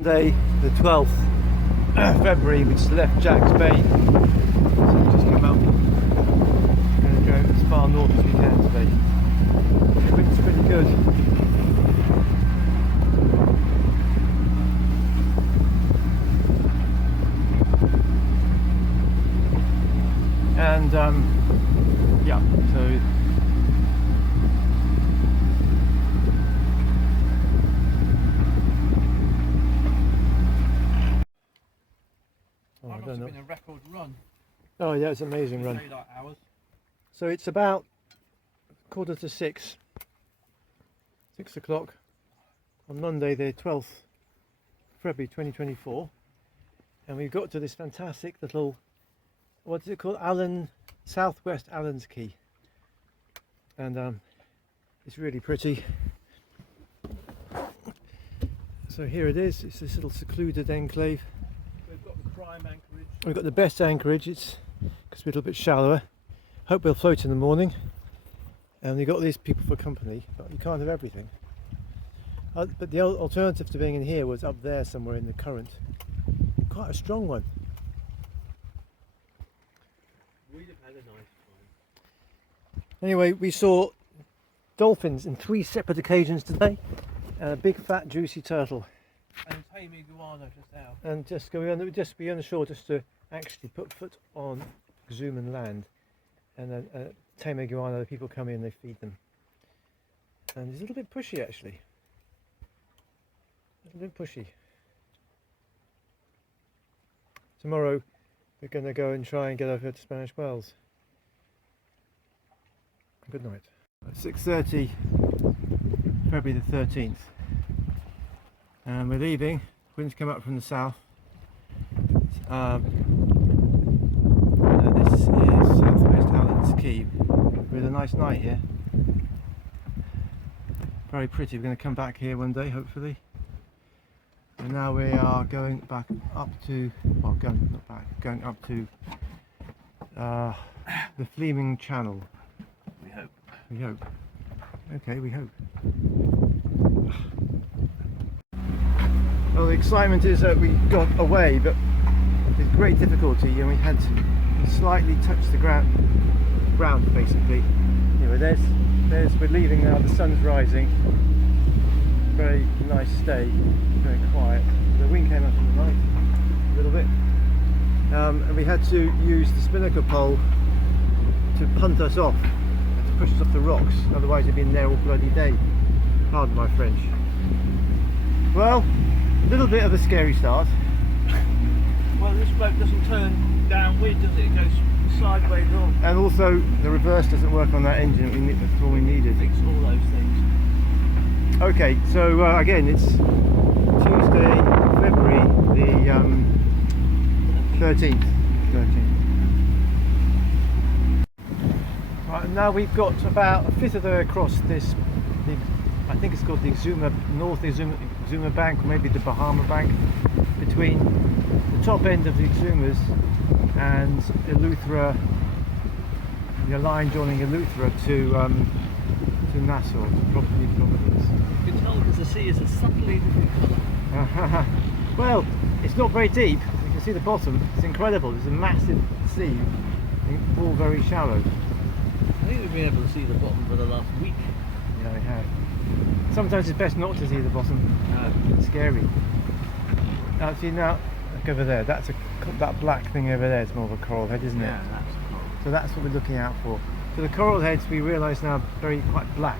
Monday the 12th February, we just left Jack's Bay, so we just come up. We're going to go as far north as we can today. The wind's pretty good. And yeah, so That must have been a record run. Oh yeah, it's an amazing run. Daylight hours. So it's about 5:45, 6 o'clock on Monday the 12th February 2024, and we've got to this fantastic little, what is it called, Southwest Allen's Key, and it's really pretty. So here it is, it's this little secluded enclave. We've got the prime anchorage. We've got the best anchorage, it's because we're a little bit shallower. Hope we'll float in the morning. And we've got these people for company, but you can't have everything. But the alternative to being in here was up there somewhere in the current. Quite a strong one. We'd have had a nice time. Anyway, we saw dolphins in 3 separate occasions today, and a big fat juicy turtle. And tame iguana just now. And just be on the shore just to actually put foot on Exuman land, and then tame iguana. The people come in, they feed them, and it's a little bit pushy actually. A little bit pushy. Tomorrow we're going to go and try and get over to Spanish Wells. Good night. 6:30 February the 13th, and we're leaving. Winds come up from the south. This is Southwest Allen's Key. We had a nice night here. Very pretty. We're going to come back here one day, hopefully. And now we are going back up to, well, going up to the Fleming Channel. We hope. We hope. Okay, we hope. Well, the excitement is that we got away, but with great difficulty, and we had to slightly touch the ground basically. Anyway, we're leaving now. The sun's rising. Very nice stay, very quiet. The wind came up in the night a little bit, and we had to use the spinnaker pole to punt us off, to push us off the rocks. Otherwise, we'd been there all bloody day. Pardon my French. Well, a little bit of a scary start. Well, this boat doesn't turn downwind, does it? It goes sideways on. And also, the reverse doesn't work on that engine. That's all we needed. Fix all those things. Okay, so again, it's Tuesday, February the 13th. Right, now we've got about a fifth of the way across this. I think it's called the North Exuma Bank, or maybe the Bahama Bank, between the top end of the Exumas and Eleuthera, the line joining Eleuthera to Nassau, to Properties. You can tell because the sea is a subtly different colour. Well, it's not very deep. You can see the bottom. It's incredible. It's a massive sea, all very shallow. I think we've been able to see the bottom for the last week. Yeah, we have. Sometimes it's best not to see the bottom. No. It's scary. See now, look over there. That black thing over there is more of a coral head, isn't it? Yeah, that's cool. So that's what we're looking out for. So the coral heads, we realise now, are quite black.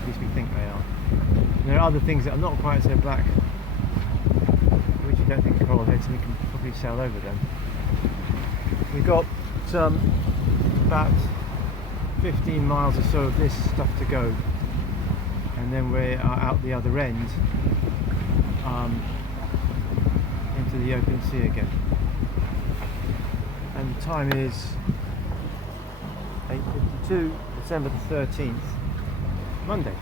At least we think they are. And there are other things that are not quite so black, which you don't think are coral heads, and we can probably sail over them. We've got about 15 miles or so of this stuff to go, and then we are out the other end into the open sea again. And the time is 8:52, December the 13th, Monday.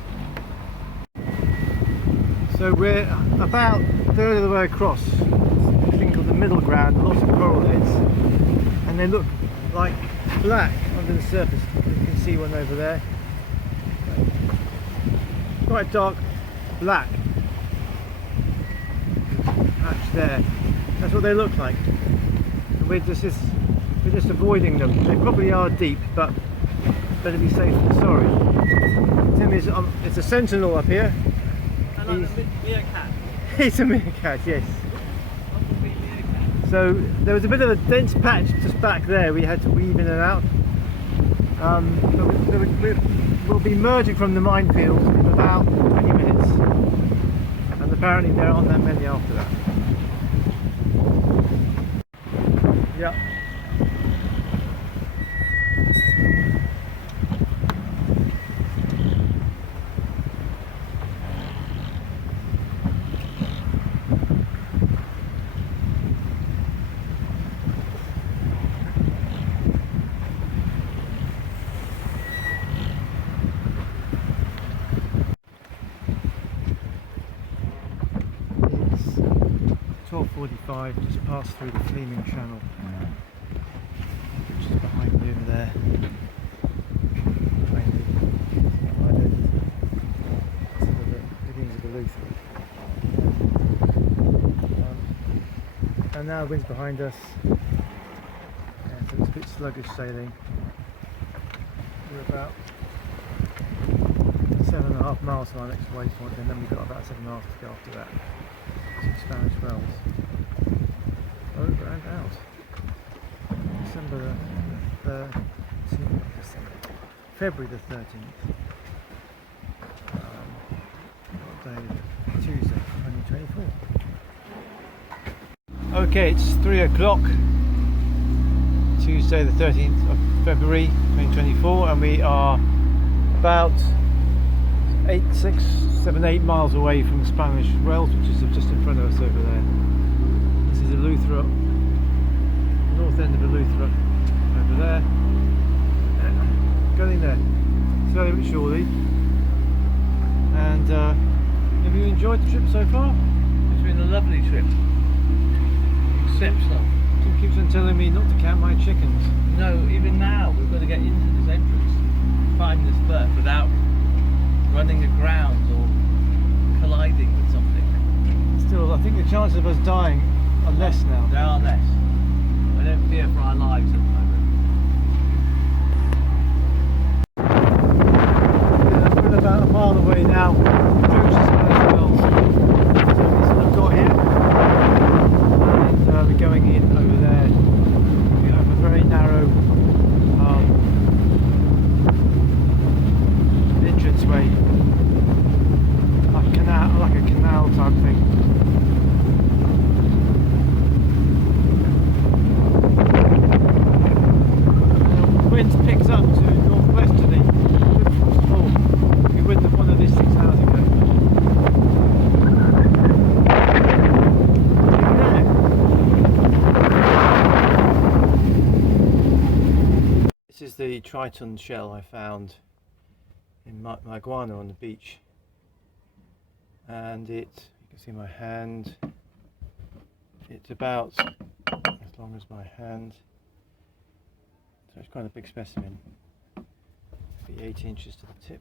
So we're about a third of the way across a thing called the middle ground, lots of coral heads, and they look like black under the surface. You can see one over there, quite dark black. patch there. That's what they look like. And we're just avoiding them. They probably are deep, but better be safe than sorry. Tim is it's a sentinel up here. And like a meerkat. He's a meerkat, yes. So there was a bit of a dense patch just back there we had to weave in and out. We'll be merging from the minefield in about 20 minutes, and apparently there aren't that many after that. Yeah. It's 12:45, just passed through the Fleeming Channel, which is behind me over there. Behind me. Some of the beginnings of Eleuthera. And now the wind's behind us. Yeah, so it's a bit sluggish sailing. We're about 7.5 miles from our next waypoint, and then we've got about 7.5 to go after that. Some Spanish wells. Over and out. February the 13th. What day? Tuesday, 2024. Okay, it's 3 o'clock. Tuesday the 13th of February 2024, and we are about 8 miles away from the Spanish Wells, which is just in front of us over there. This is Eleuthera, north end of Eleuthera, over there. Going there, slowly but surely. And have you enjoyed the trip so far? It's been a lovely trip. Exceptional. Tim keeps on telling me not to count my chickens. No, even now we've got to get into this entrance, find this berth without running aground or colliding with something. Still, I think the chances of us dying are less now. They are less. I don't fear for our lives at the moment. We're about a mile away now. Approach the Spanish Wells. So this is I've got here. And we're going in over there. We have a very narrow entranceway. Like a canal type thing. The wind's picked up to northwesterly. We wouldn't have wanted this 6 hours ago. This is the Triton shell I found in my guano on the beach. And you can see my hand, it's about as long as my hand, so it's quite a big specimen, be 8 inches to the tip,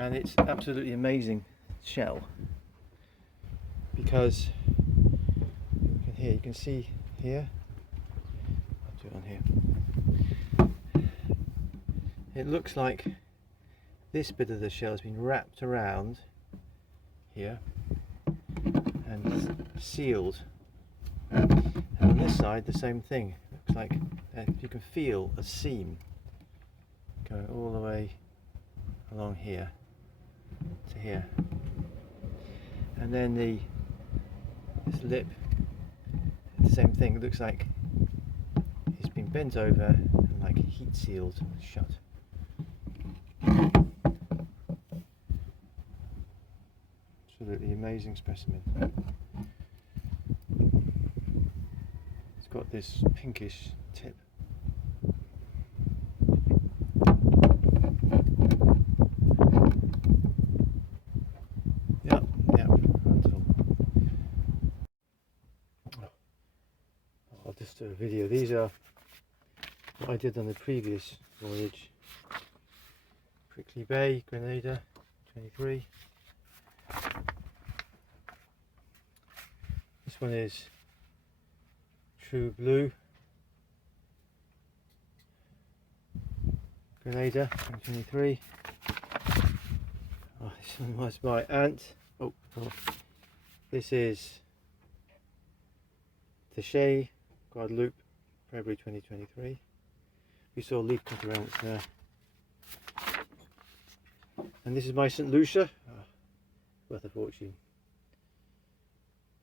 and it's absolutely amazing shell, because you can see here, I'll do it on here, it looks like this bit of the shell has been wrapped around here and sealed, and on this side the same thing. Looks like you can feel a seam going all the way along here to here, and then this lip, the same thing. It looks like it's been bent over and like heat sealed shut. Absolutely amazing specimen. It's got this pinkish tip. Yep, wonderful. I'll just do a video. These are what I did on the previous voyage. Prickly Bay, Grenada, 23. This one is True Blue. Grenada 2023. Oh, this one was by Ant. Oh. This is Taché, Guadeloupe, February 2023. We saw leaf cutter ants there. And this is my St. Lucia, worth a fortune.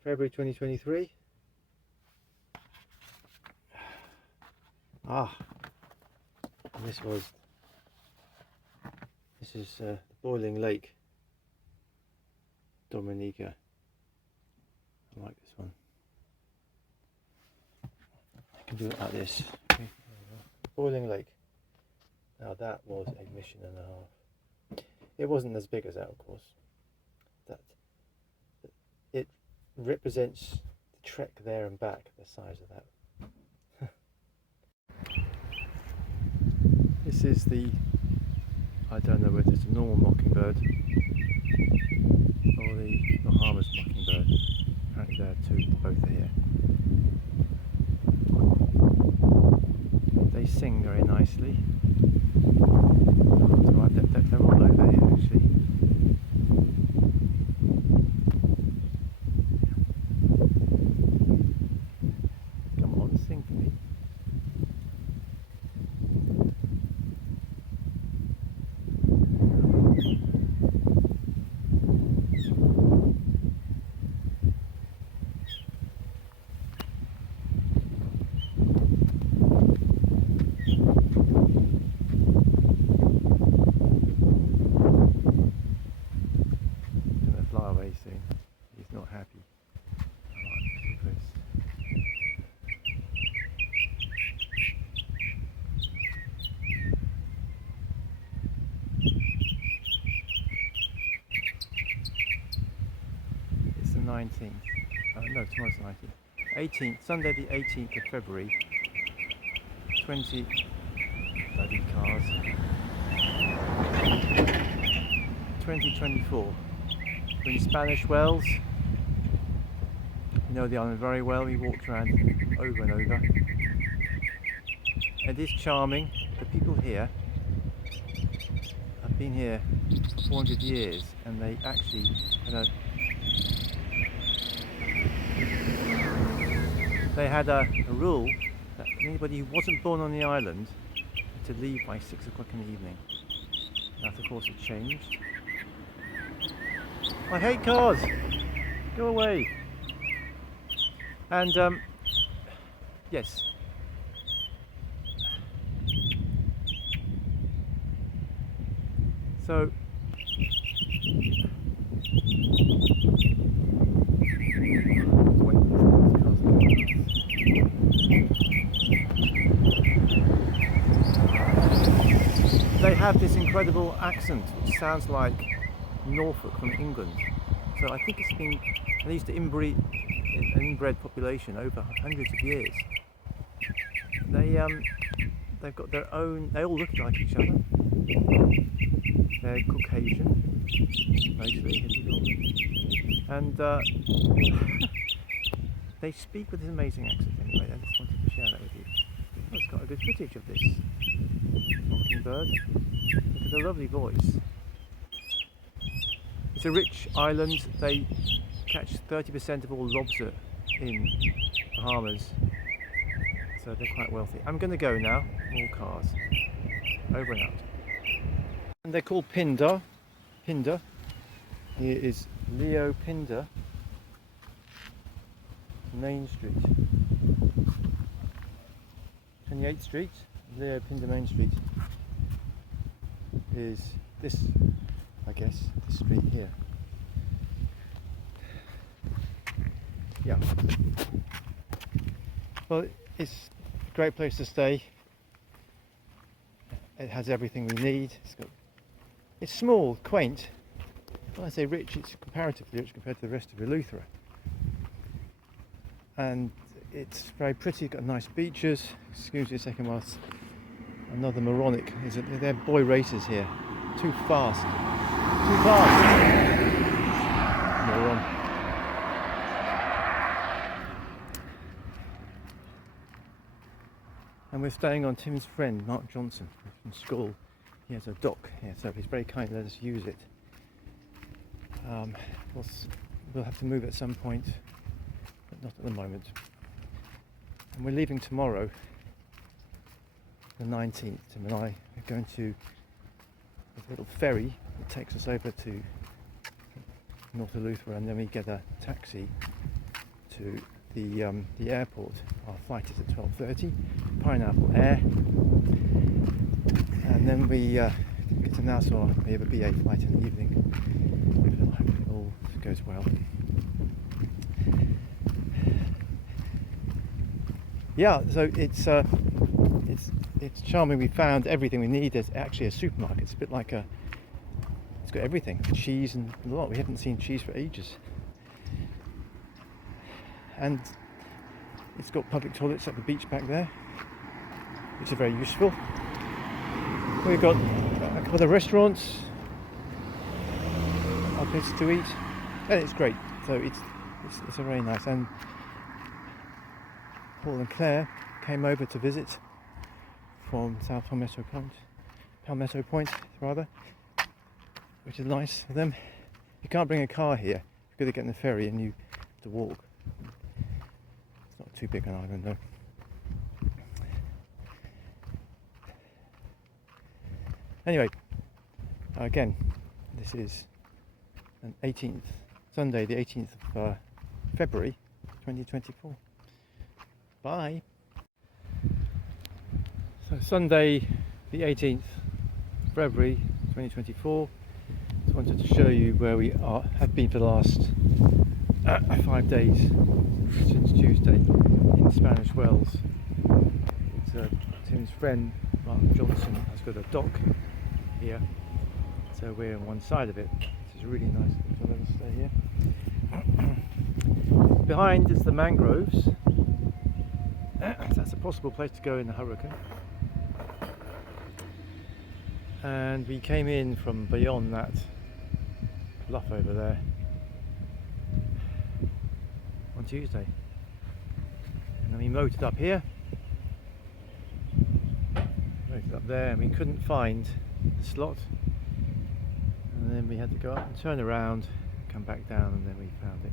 February 2023. And this is the Boiling Lake, Dominica. I like this one. I can do it like this. Okay. Boiling Lake. Now that was a mission and a half. It wasn't as big as that, of course. It represents the trek there and back, the size of that. This is the, I don't know whether it's a normal mockingbird or the Bahamas mockingbird. Apparently there are two, both are here. They sing very nicely. That's right, they're all over here actually. Come on, sing for me. Soon. He's not happy. Right, it's the 19th. No, tomorrow's the 19th. 18th, Sunday the 18th of February. 20 bloody cars. 2024. We're in Spanish Wells. We know the island very well. We walked around over and over. It is charming. The people here have been here for 400 years, and they actually, they had a rule that anybody who wasn't born on the island had to leave by 6 o'clock in the evening. That, of course, has changed. I hate cars! Go away! And, yes. So, they have this incredible accent which sounds like Norfolk from England. So I think it's been, they used to inbreed an inbred population over hundreds of years. They've got their own, they all look like each other. They're Caucasian, mostly, and they speak with this amazing accent anyway. I just wanted to share that with you. Oh, it's got a good footage of this mockingbird. Look at the lovely voice. It's a rich island. They catch 30% of all lobster in Bahamas, so they're quite wealthy. I'm going to go now. More cars. Over and out. And they're called Pinder. Pinder. Here is Leo Pinder. Main Street. 28th Street. Leo Pinder Main Street is this, I guess, this street here. Yeah. Well, it's a great place to stay. It has everything we need. It's small, quaint. When I say rich, it's comparatively rich compared to the rest of Eleuthera. And it's very pretty, got nice beaches. Excuse me a second whilst another moronic. They're boy racers here. Too fast. Too fast! Moron. and we're staying on Tim's friend Mark Johnson from school. He has a dock here, so he's very kind to let us use it. We'll have to move at some point, but not at the moment. And we're leaving tomorrow, the 19th. Tim and I are going to a little ferry that takes us over to North Eleuthera, and then we get a taxi to the airport. Our flight is at 12:30, Pineapple Air, and then we get to Nassau. We have a BA flight in the evening. I hope it all goes well. Yeah, so it's charming. We found everything we need. There's actually a supermarket. It's a bit like it's got everything, cheese and a lot. We haven't seen cheese for ages. And it's got public toilets at the beach back there, which are very useful. We've got a couple of restaurants, our places to eat, and it's great. So it's a very nice. And Paul and Claire came over to visit from South Palmetto Point, which is nice of them. You can't bring a car here. You've got to get in the ferry and you have to walk. It's not too big an island though. Anyway, again, this is Sunday the 18th of February 2024. Bye. So Sunday the 18th February 2024. Just wanted to show you where we have been for the last 5 days since Tuesday in Spanish Wells. It's Tim's friend Mark Johnson has got a dock here, so we're on one side of it. This is really nice. So let us stay here. Behind is the mangroves. That's a possible place to go in a hurricane. And we came in from beyond that bluff over there on Tuesday, and then we motored up here, motored up there, and we couldn't find the slot, and then we had to go up and turn around, come back down, and then we found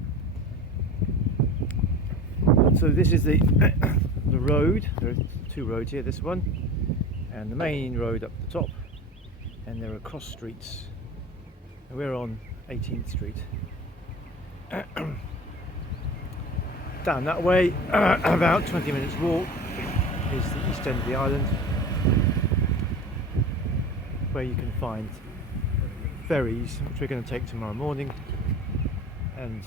it. So this is the the road. There are two roads here, this one and the main road up the top, and there are cross streets, and we're on 18th Street. Down that way, about 20 minutes walk, is the east end of the island, where you can find ferries, which we're going to take tomorrow morning, and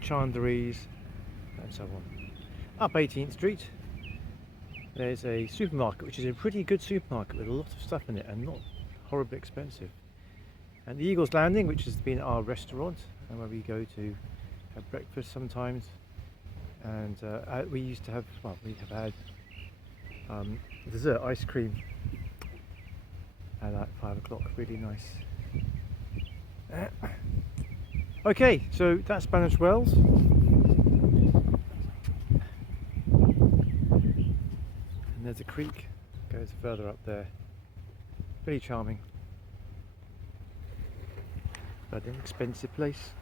chandleries and so on. Up 18th Street there's a supermarket, which is a pretty good supermarket with a lot of stuff in it and not horribly expensive. And the Eagle's Landing, which has been our restaurant and where we go to have breakfast sometimes. And we used to have, well, we have had dessert ice cream at 5 o'clock, really nice. Okay, so that's Spanish Wells. And there's a creek, goes further up there. Pretty charming, but an expensive place.